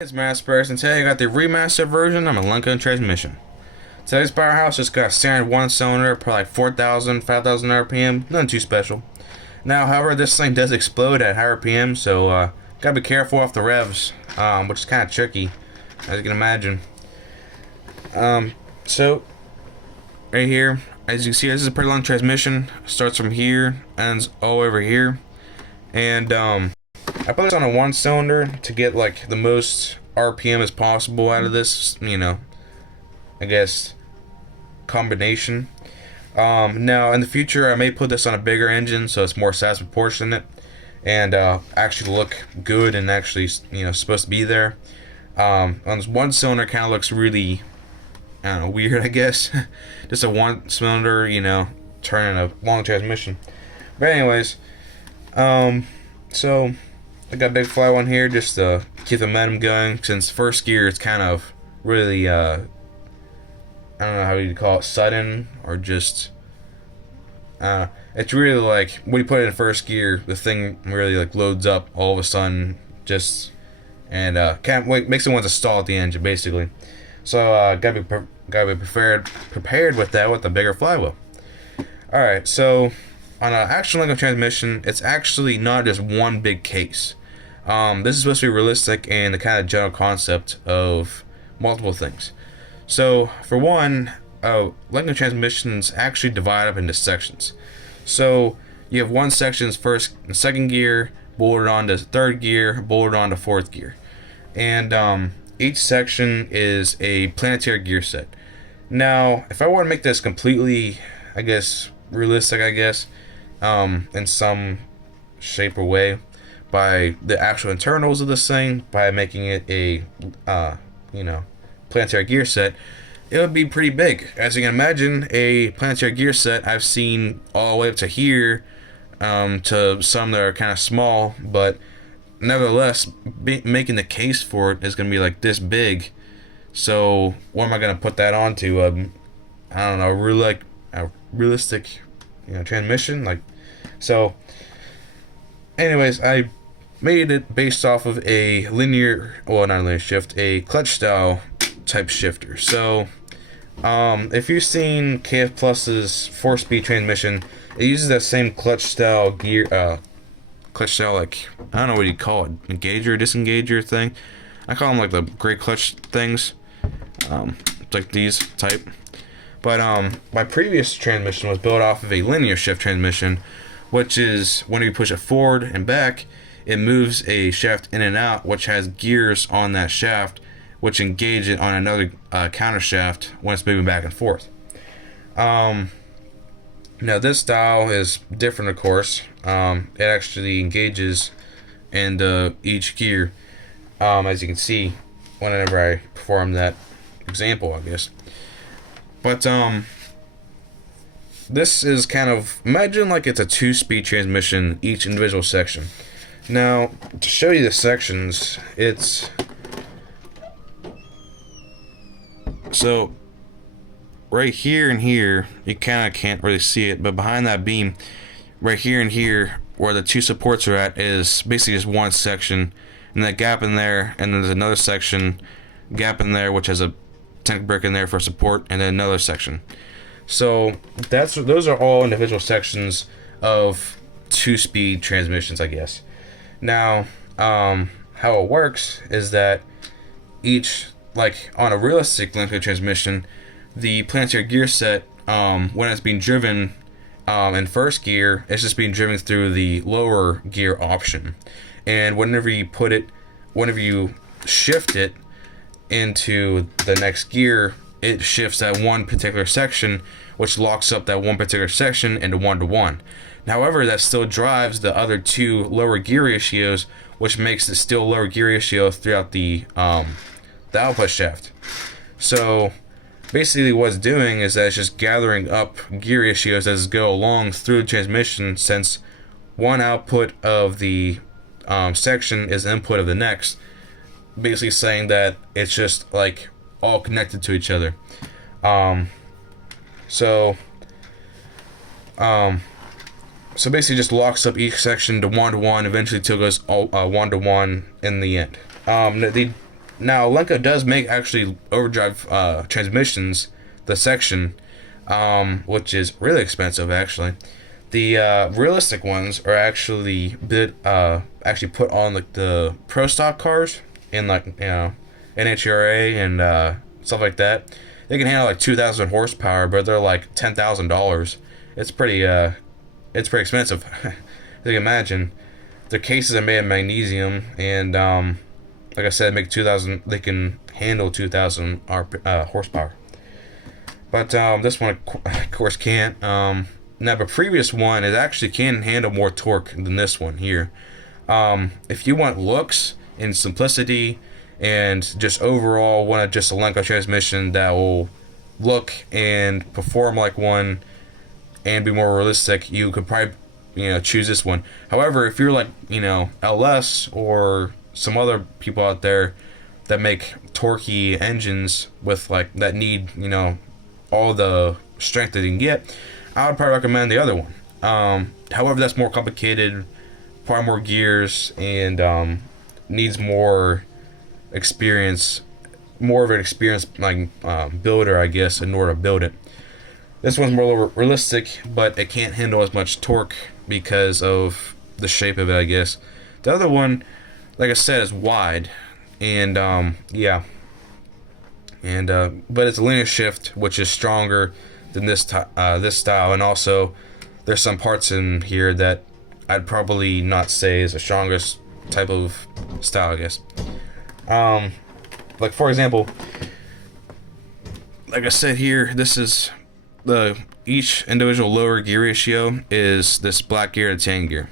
It's REMASTERED, and today I got the remastered version of a LENCO transmission. Today's powerhouse just got a standard one cylinder, probably like 4,000, 5,000 RPM, nothing too special. Now, however, this thing does explode at high RPM, so gotta be careful off the revs, which is kind of tricky, as you can imagine. So right here, as you can see, this is a pretty long transmission. Starts from here, ends all over here, and I put this on a one cylinder to get like the most RPM as possible out of this, I guess, combination. Now in the future I may put this on a bigger engine so it's more size proportionate and actually look good and actually, supposed to be there. On this one cylinder kind of looks really, I don't know, weird, I guess. Just a one cylinder, turning a long transmission. But anyways, so I got a big fly one here just to keep the momentum going, since first gear is kind of really, I don't know how you call it, sudden, or just, it's really like, when you put it in first gear, the thing really like loads up all of a sudden, just, and kind of makes it want to stall at the engine, basically. So gotta be prepared with that, with the bigger flywheel. Alright, so on an actual LENCO transmission, it's actually not just one big case. This is supposed to be realistic and the kind of general concept of multiple things. So for one, LENCO transmissions actually divide up into sections. So you have one section's first and second gear, bolted on to third gear, bolted on to fourth gear, and each section is a planetary gear set. Now, if I want to make this completely, I guess, realistic, in some shape or way, by the actual internals of this thing, by making it a, planetary gear set, it would be pretty big. As you can imagine, a planetary gear set I've seen all the way up to here, to some that are kind of small, but nevertheless, making the case for it is going to be like this big. So what am I going to put that onto? I don't know, a realistic, transmission, like. So anyways, I made it based off of a linear, well, not a linear shift, a clutch style type shifter. So if you've seen KF Plus's 4-speed transmission, it uses that same clutch style gear, clutch style, like, I don't know what you call it, engager, disengager thing. I call them like the gray clutch things, like these type. But my previous transmission was built off of a linear shift transmission, which is when you push it forward and back, it moves a shaft in and out, which has gears on that shaft, which engage it on another counter shaft when it's moving back and forth. Now this style is different, of course. It actually engages into each gear, as you can see whenever I perform that example, I guess. But this is kind of, imagine like it's a 2-speed transmission, each individual section. Now, to show you the sections, it's, so right here and here, you kind of can't really see it, but behind that beam, right here and here, where the two supports are at, is basically just one section, and that gap in there, and then there's another section, gap in there, which has a tank brick in there for support, and then another section. So those are all individual sections of 2-speed transmissions, I guess. Now, how it works is that each, like on a realistic LENCO transmission, the planetary gear set, when it's being driven in first gear, it's just being driven through the lower gear option. And whenever you shift it into the next gear, it shifts that one particular section, which locks up that one particular section into 1-to-1. However, that still drives the other two lower gear ratios, which makes it still lower gear ratio throughout the output shaft. So basically what it's doing is that it's just gathering up gear ratios as it go along through the transmission, since one output of the section is input of the next, basically saying that it's just like all connected to each other. So basically just locks up each section to 1-to-1, eventually till it goes all 1-to-1 in the end. Now, LENCO does make actually overdrive transmissions, the section, which is really expensive actually. The realistic ones are actually actually put on like the pro stock cars in like NHRA and stuff like that. They can handle like 2,000 horsepower, but they're like $10,000. It's pretty expensive. As you can imagine, their cases are made of magnesium, and like I said, make 2,000. They can handle 2,000 horsepower. But this one, of course, can't. Now, the previous one, it actually can handle more torque than this one here. If you want looks and simplicity and just overall want just a LENCO transmission that will look and perform like one and be more realistic, you could probably choose this one. However, if you're like LS or some other people out there that make torquey engines with like that need all the strength that you can get, I would probably recommend the other one. However, that's more complicated, probably more gears, and needs more experience, more of an experienced like builder, I guess, in order to build it. This one's more realistic, but it can't handle as much torque because of the shape of it, I guess. The other one, like I said, is wide, and yeah, and but it's a linear shift, which is stronger than this style, and also there's some parts in here that I'd probably not say is the strongest type of style, I guess. Like for example, like I said here, this is each individual lower gear ratio is this black gear to tan gear.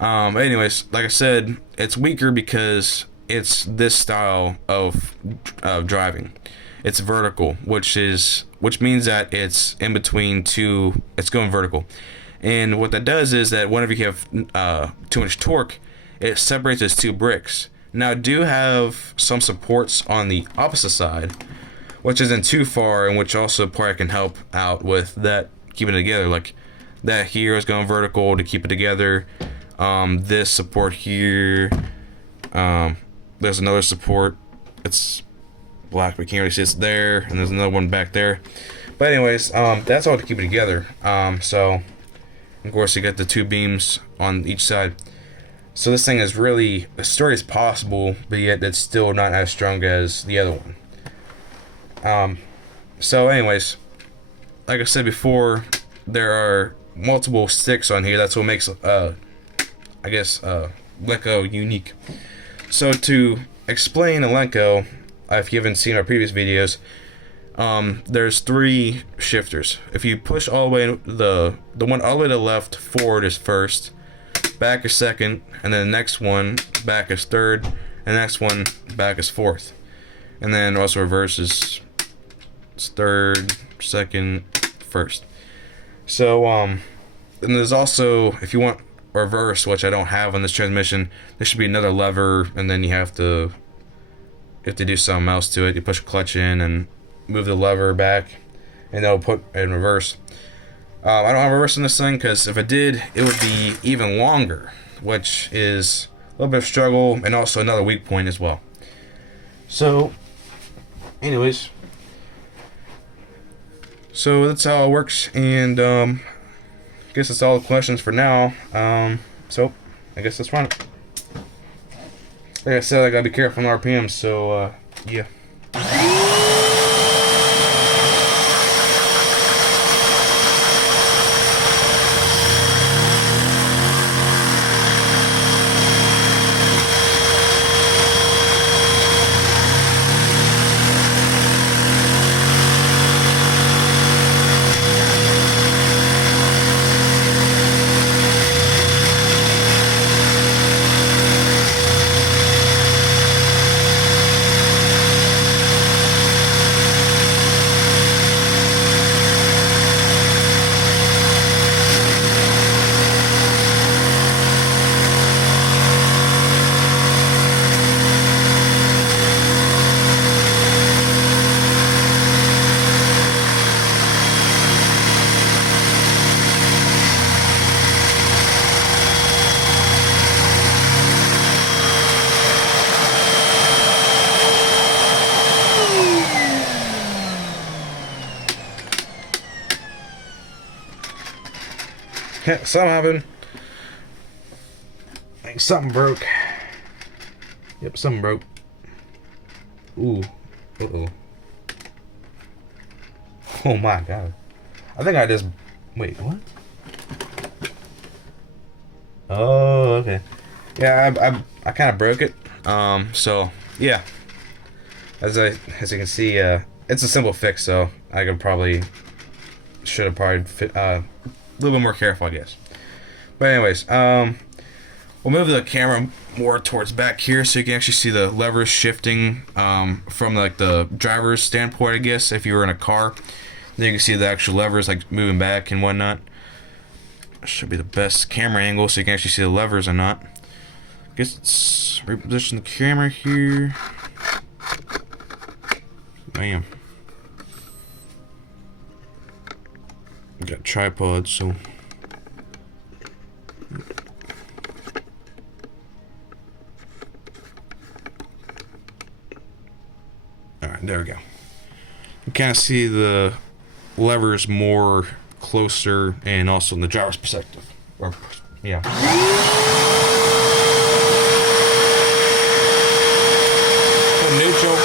Anyways, like I said, it's weaker because it's this style of driving. It's vertical, which means that it's in between two. It's going vertical, and what that does is that whenever you have too much torque, it separates those two bricks. Now, I do have some supports on the opposite side, which isn't too far, and which also probably can help out with that, keeping it together. Like that here is going vertical to keep it together. This support here, there's another support. It's black, we can't really see it's there, and there's another one back there. But anyways, that's all to keep it together. So of course you got the two beams on each side. So this thing is really as sturdy as possible, but yet it's still not as strong as the other one. So anyways, like I said before, there are multiple sticks on here. That's what makes I guess LENCO unique. So to explain a LENCO, if you haven't seen our previous videos, there's three shifters. If you push all the way, the one all the way to the left forward is first, back is second, and then the next one back is third, and the next one back is fourth. And then also reverse is third, second, first. So and there's also, if you want reverse, which I don't have on this transmission, there should be another lever, and then you have to do something else to it. You push a clutch in and move the lever back, and that'll put it in reverse. I don't have reverse in this thing because if it did, it would be even longer, which is a little bit of struggle and also another weak point as well. So anyways, so that's how it works, and I guess that's all the questions for now. So I guess let's run it. Like I said, I gotta be careful on RPM, so yeah. Something happened. I think something broke. Yep, something broke. Ooh. Uh-oh. Oh my god. I think I just... Wait, what? Oh, okay. Yeah, I kind of broke it. So, yeah. As you can see, it's a simple fix, so I could probably... Should have probably fit, a little bit more careful, I guess. But anyways, we'll move the camera more towards back here so you can actually see the levers shifting from like the driver's standpoint, I guess, if you were in a car. Then you can see the actual levers like moving back and whatnot. Should be the best camera angle so you can actually see the levers or not. I guess let's reposition the camera here. Bam. Got a tripod, so... Alright, there we go. You kind of see the levers more closer and also in the driver's perspective. Or, yeah. Neutral.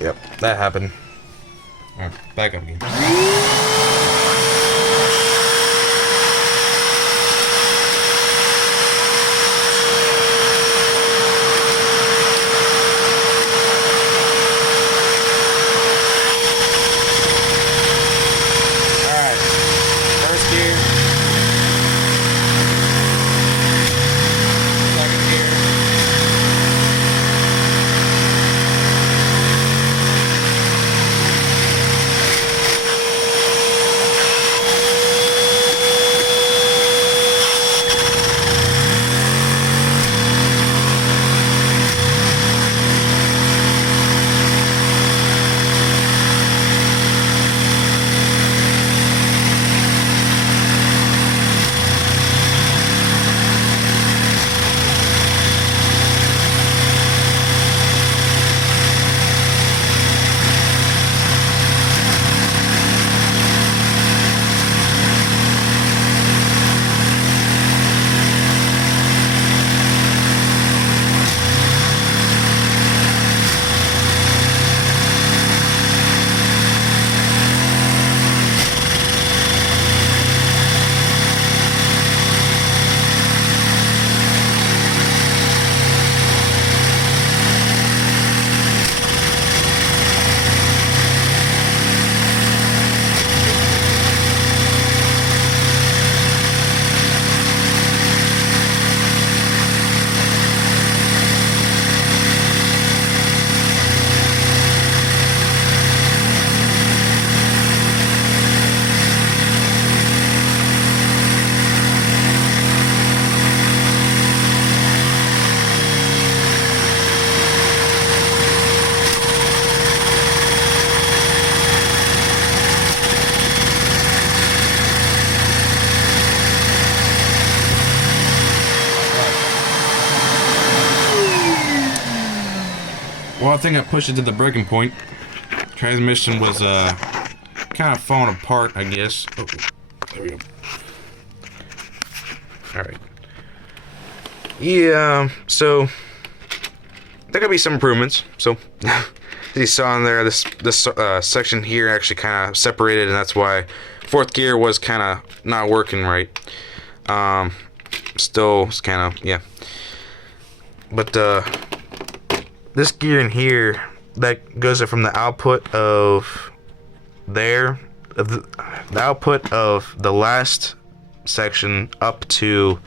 Yep, that happened. Alright, back up again. Alright, first gear. Second gear. Well, I think I pushed it to the breaking point. Transmission was kind of falling apart, I guess. Oh, there we go. Alright. Yeah, so there could be some improvements. So, as you saw in there, this section here actually kind of separated, and that's why fourth gear was kind of not working right. Still, it's kind of, yeah. But this gear in here, that goes from the output of there, of the output of the last section up to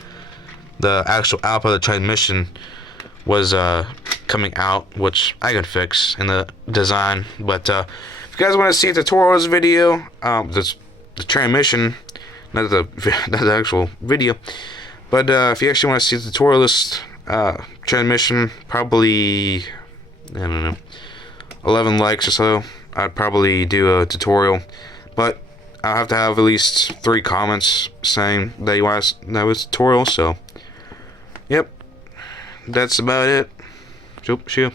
the actual output of the transmission was coming out, which I could fix in the design. But if you guys want to see a tutorial of this video, the transmission, not the actual video, but if you actually want to see the tutorial of this transmission, probably, I don't know, 11 likes or so, I'd probably do a tutorial. But I'll have to have at least 3 comments saying that you want that was a tutorial. So, yep, that's about it. Shoot.